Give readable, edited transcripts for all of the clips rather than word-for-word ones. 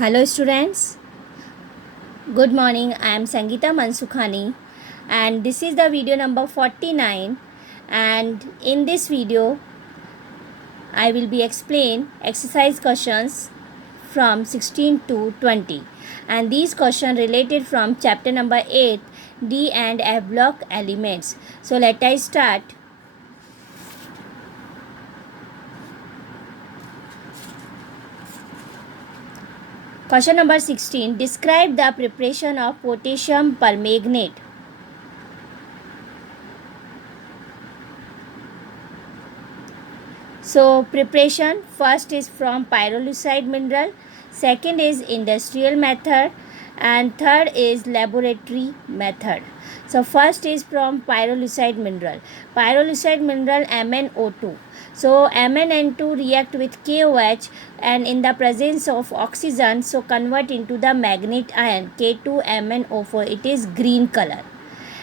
Hello students, good morning. I am Sangeeta Mansukhani and this is the video number 49, and in this video I will be explain exercise questions from 16 to 20, and these questions related from chapter number 8 D and F block elements. So let us start. Question number 16. Describe the preparation of potassium permanganate. So preparation first is from pyrolusite mineral, second is industrial method, and third is laboratory method. So first is from pyrolusite mineral. Pyrolusite mineral MnO2. So MnN2 react with KOH and in the presence of oxygen, so convert into the magnet ion K2MnO4. It is green color.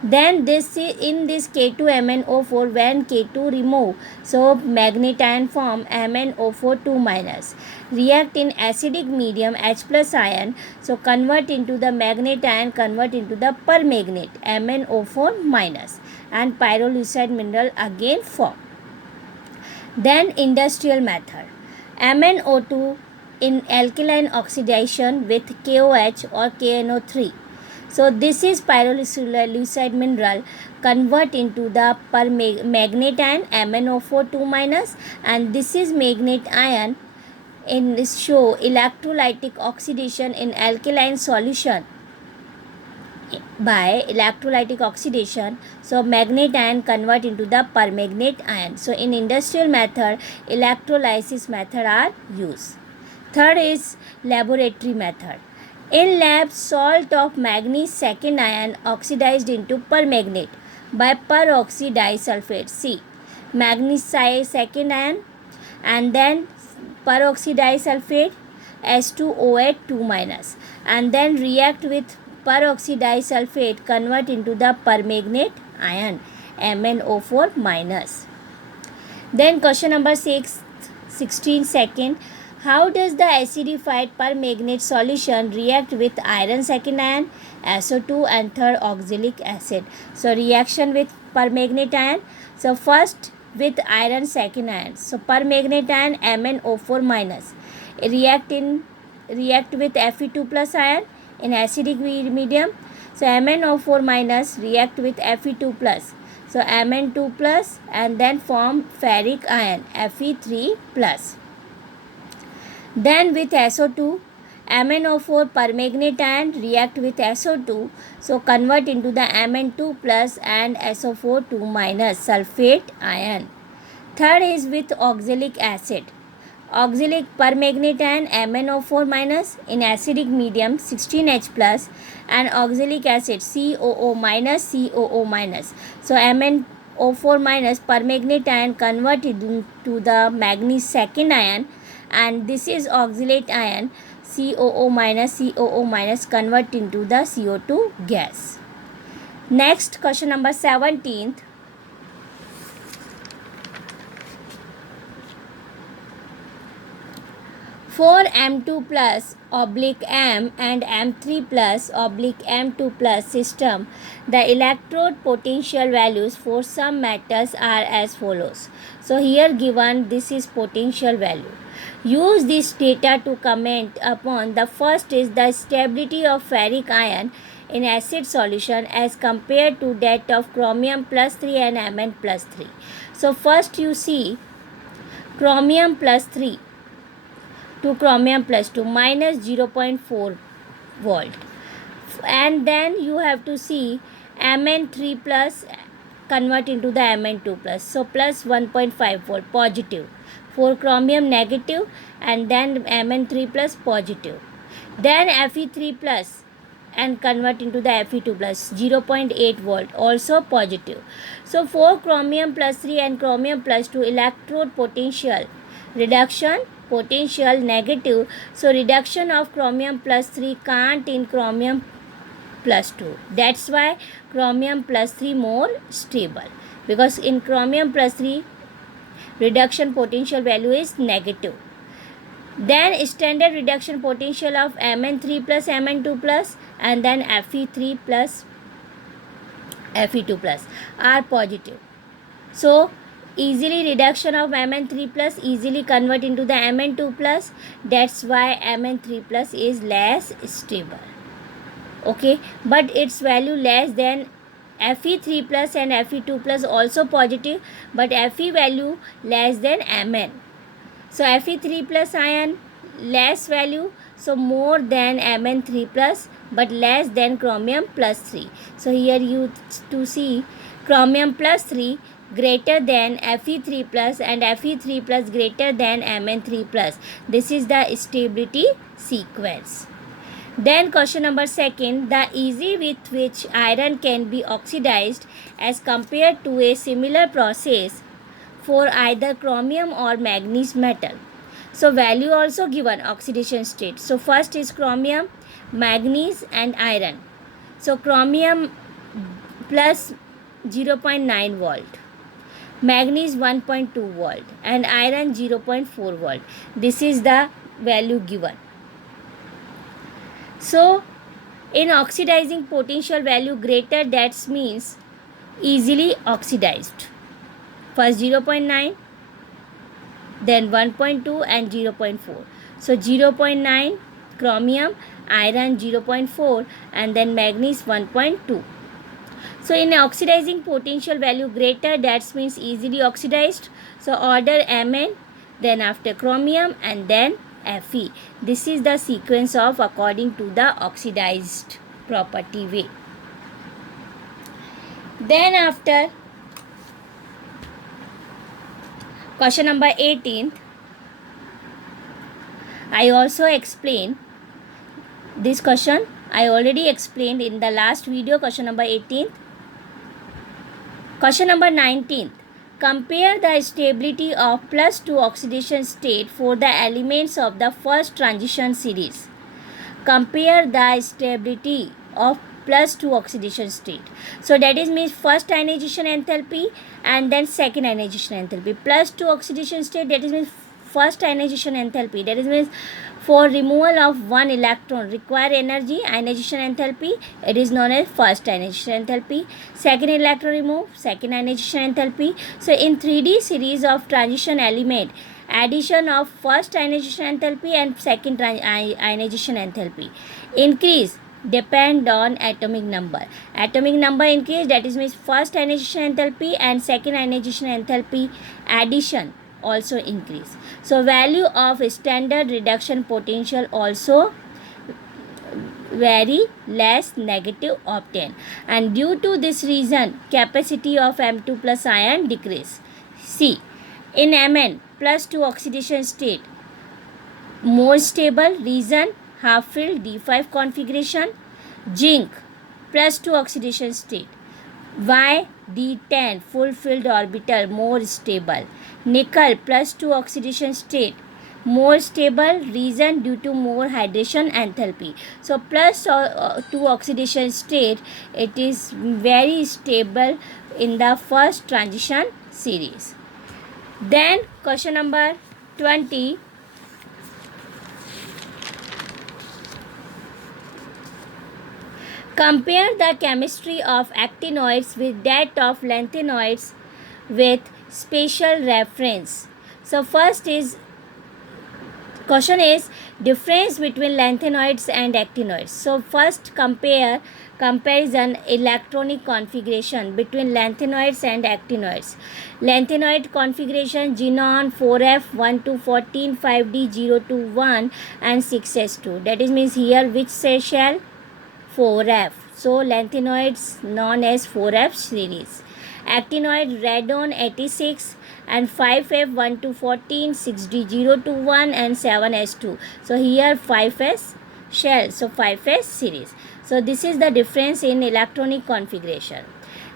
Then in this K2MnO4, when K2 remove, so magnet ion form MnO4 2 minus. React in acidic medium H plus ion, so convert into the magnet ion, convert into the permanganate MnO4 minus, and pyrolusite mineral again form. Then industrial method. MnO2 in alkaline oxidation with KOH or KNO3. So this is pyrolusite mineral convert into the permanganate ion MnO4 2 minus, and this is magnet ion in this show electrolytic oxidation in alkaline solution by electrolytic oxidation. So magnet ion convert into the permanganate ion. So in industrial method, electrolysis method are used. Third is laboratory method. In lab, salt of manganese second ion oxidized into permanganate by peroxy disulfate C. Manganese second ion and then peroxy disulfate H2O8 2 minus, and then react with peroxy disulfate, convert into the permanganate ion MnO4 minus. Then question number 16 second. How does the acidified permanganate solution react with iron second ion, SO2 and third oxalic acid? So reaction with permanganate ion. So first with iron second ion. So permanganate ion MnO4 minus. React with Fe2 plus ion in acidic medium. So MnO4 minus react with Fe2 plus. So Mn2 plus and then form ferric ion Fe3 plus. Then with SO2, MnO4 permanganate ion react with SO2, so convert into the Mn2 plus and SO4 2 minus sulfate ion. Third is with oxalic acid. Oxalic permanganate ion MnO4 minus in acidic medium 16H plus and oxalic acid COO minus COO minus. So MnO4 minus permanganate ion converted into the manganese second ion, and this is oxalate ion COO minus convert into the CO2 gas. Next question number 17. For M2 plus oblique M and M3 plus oblique M2 plus system, the electrode potential values for some metals are as follows. So here given this is potential value. Use this data to comment upon. The first is the stability of ferric ion in acid solution as compared to that of chromium plus 3 and Mn plus 3. So first you see chromium plus 3 to chromium plus 2 minus 0.4 volt, and then you have to see Mn3 plus convert into the Mn2 plus, so plus 1.5 volt positive, for chromium negative, and then Mn3 plus positive, then Fe3 plus and convert into the Fe2 plus 0.8 volt also positive. So for chromium plus 3 and chromium plus 2 electrode potential reduction potential negative, so reduction of chromium plus 3 can't in chromium plus 2. That's why chromium plus 3 more stable, because in chromium plus 3 reduction potential value is negative. Then standard reduction potential of Mn3 plus Mn2 plus and then Fe3 plus Fe2 plus are positive. So easily reduction of Mn3 plus easily convert into the Mn2 plus. That's why Mn3 plus is less stable. Okay, but its value less than Fe3 plus and Fe2 plus also positive, but Fe value less than Mn. So Fe3 plus ion less value, so more than Mn3 plus but less than chromium plus 3. So here you to see chromium plus 3 greater than Fe3 plus and Fe3 plus greater than Mn3 plus. This is the stability sequence. Then question number 2, the ease with which iron can be oxidized as compared to a similar process for either chromium or manganese metal. So value also given, oxidation state. So first is chromium, manganese and iron. So chromium plus 0.9 volt, manganese 1.2 volt and iron 0.4 volt. This is the value given. So in oxidizing potential value greater, that means easily oxidized. First 0.9, then 1.2 and 0.4. So 0.9 chromium, iron 0.4 and then manganese 1.2. So in oxidizing potential value greater, that means easily oxidized. So order Mn, then after chromium and then Fe. This is the sequence of according to the oxidized property way. Then after question number 18, I also explained this question. I already explained in the last video, question number 18. Question number 19. Compare the stability of +2 oxidation state for the elements of the first transition series. Compare the stability of +2 oxidation state. So that is means first ionization enthalpy and then second ionization enthalpy. +2 oxidation state, that is means first ionization enthalpy. That is means for removal of one electron require energy, ionization enthalpy. It is known as first ionization enthalpy. Second electron remove, second ionization enthalpy. So in 3D series of transition element, addition of first ionization enthalpy and second ionization enthalpy increase depend on atomic number. Atomic number increase, that is means first ionization enthalpy and second ionization enthalpy addition also increase. So value of standard reduction potential also very less negative obtain, and due to this reason capacity of M2 plus ion decrease. C. In Mn +2 oxidation state, more stable, reason half filled D5 configuration. Zinc +2 oxidation state, Y D10 full filled orbital, more stable. Nickel +2 oxidation state, more stable, reason due to more hydration enthalpy. So +2 oxidation state, it is very stable in the first transition series. Then question number 20. Compare the chemistry of actinoids with that of lanthanoids with spatial reference. So first is question is difference between lanthanoids and actinoids. So first comparison electronic configuration between lanthanoids and actinoids. Lanthanoid configuration xenon 4f 1 to 14 5d 0 to 1 and 6s2. That is means here which shell? 4f. So lanthanoids known as 4f series. Actinoid radon 86 and 5f 1 to 14 6d 0 to 1 and 7s2. So here 5s shell, so 5s series. So this is the difference in electronic configuration.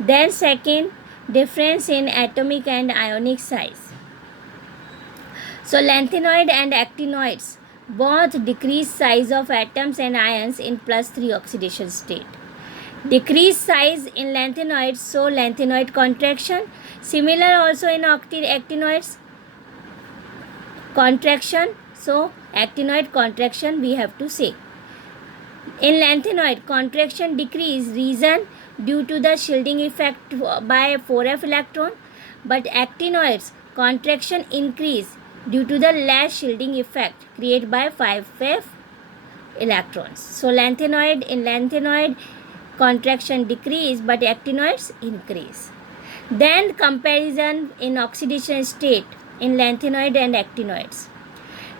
Then second, difference in atomic and ionic size. So lanthanoid and actinoids both decrease size of atoms and ions in +3 oxidation state. Decrease size in lanthanoids, so lanthanoid contraction. Similar also in actinoids, contraction. So Actinoid contraction we have to say. In lanthanoid, contraction decrease reason due to the shielding effect by 4f electron, but actinoids contraction increase due to the less shielding effect created by 5f electrons. So in lanthanoid contraction decrease but actinoids increase. Then comparison in oxidation state in lanthanoid and actinoids.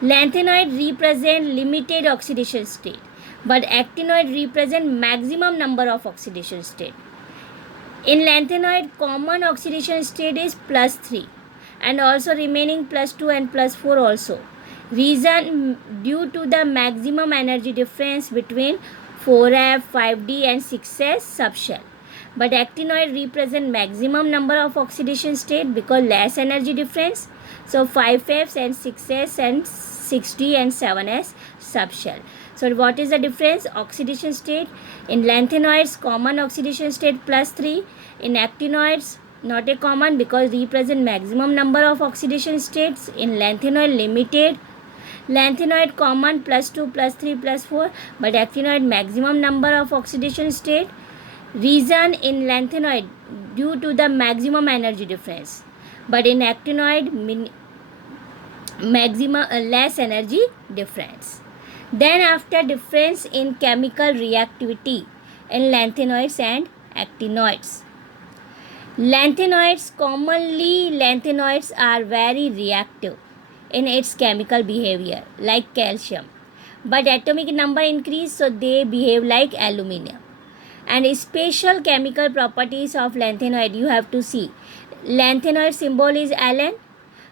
Lanthanoid represent limited oxidation state, but actinoid represent maximum number of oxidation state. In lanthanoid, common oxidation state is +3 and also remaining +2 and +4 also. Reason due to the maximum energy difference between 4f, 5d and 6s subshell. But actinoid represent maximum number of oxidation state because less energy difference. So 5f's and 6s and 6d and 7s subshell. So what is the difference? Oxidation state. In lanthanoids, common oxidation state +3. In actinoids, not a common because represent maximum number of oxidation states. In lanthanoid, limited. Lanthanoid common +2, +3, +4, but actinoid maximum number of oxidation state. Reason in lanthanoid due to the maximum energy difference, but in actinoid maximum less energy difference. Then after difference in chemical reactivity in lanthanoids and actinoids. Lanthanoids are very reactive in its chemical behavior like calcium, but atomic number increase, so they behave like aluminium. And special chemical properties of lanthanoid you have to see. Lanthanoid symbol is Ln.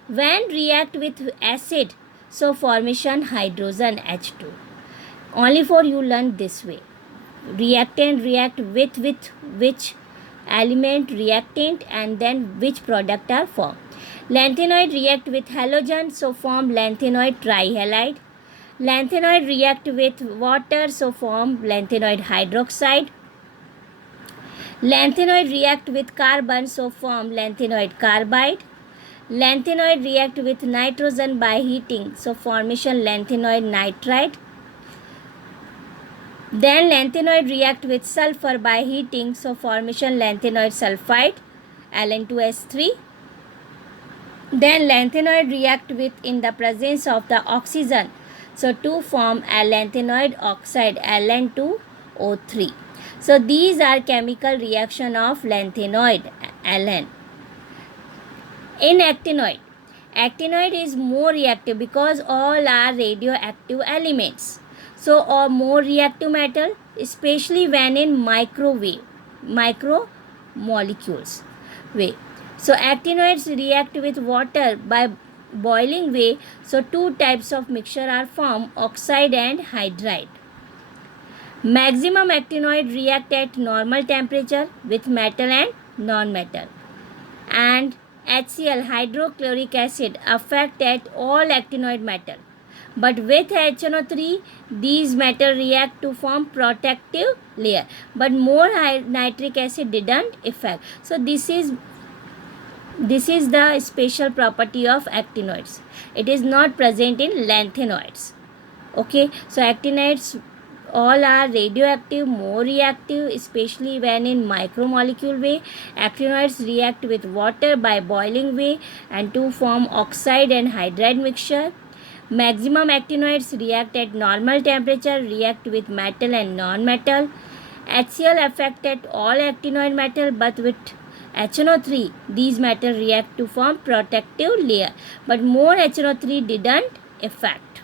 When react with acid, so formation hydrogen H2. Only for you learn this way. Reactant react with which element reactant and then which product are formed. Lanthanoid react with halogen, so form lanthanoid trihalide. Lanthanoid react with water, so form lanthanoid hydroxide. Lanthanoid react with carbon, so form lanthanoid carbide. Lanthanoid react with nitrogen by heating, so formation lanthanoid nitride. Then lanthanoid react with sulfur by heating, so formation lanthanoid sulfide, Ln2S3. Then lanthanoid react with in the presence of the oxygen, so to form a lanthanoid oxide, Ln2O3. So these are chemical reaction of lanthanoid, Ln. In actinoid, actinoid is more reactive because all are radioactive elements. So or more reactive metal, especially when in macromolecules way. So actinoids react with water by boiling way. So two types of mixture are formed, oxide and hydride. Maximum actinoid react at normal temperature with metal and non-metal. And HCl, hydrochloric acid, affect at all actinoid metal. But with HNO3, these metal react to form protective layer. But more nitric acid didn't affect. So this is the special property of actinoids. It is not present in lanthanoids. Okay, so actinoids all are radioactive, more reactive, especially when in micromolecule way. Actinoids react with water by boiling way and to form oxide and hydride mixture. Maximum actinoids react at normal temperature, react with metal and non-metal. HCl affect at all actinoid metal, but with HNO3, these metal react to form protective layer, but more HNO3 didn't affect.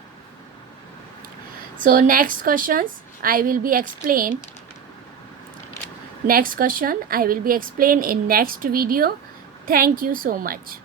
So next questions I will be explain. Next question I will be explain in next video. Thank you so much.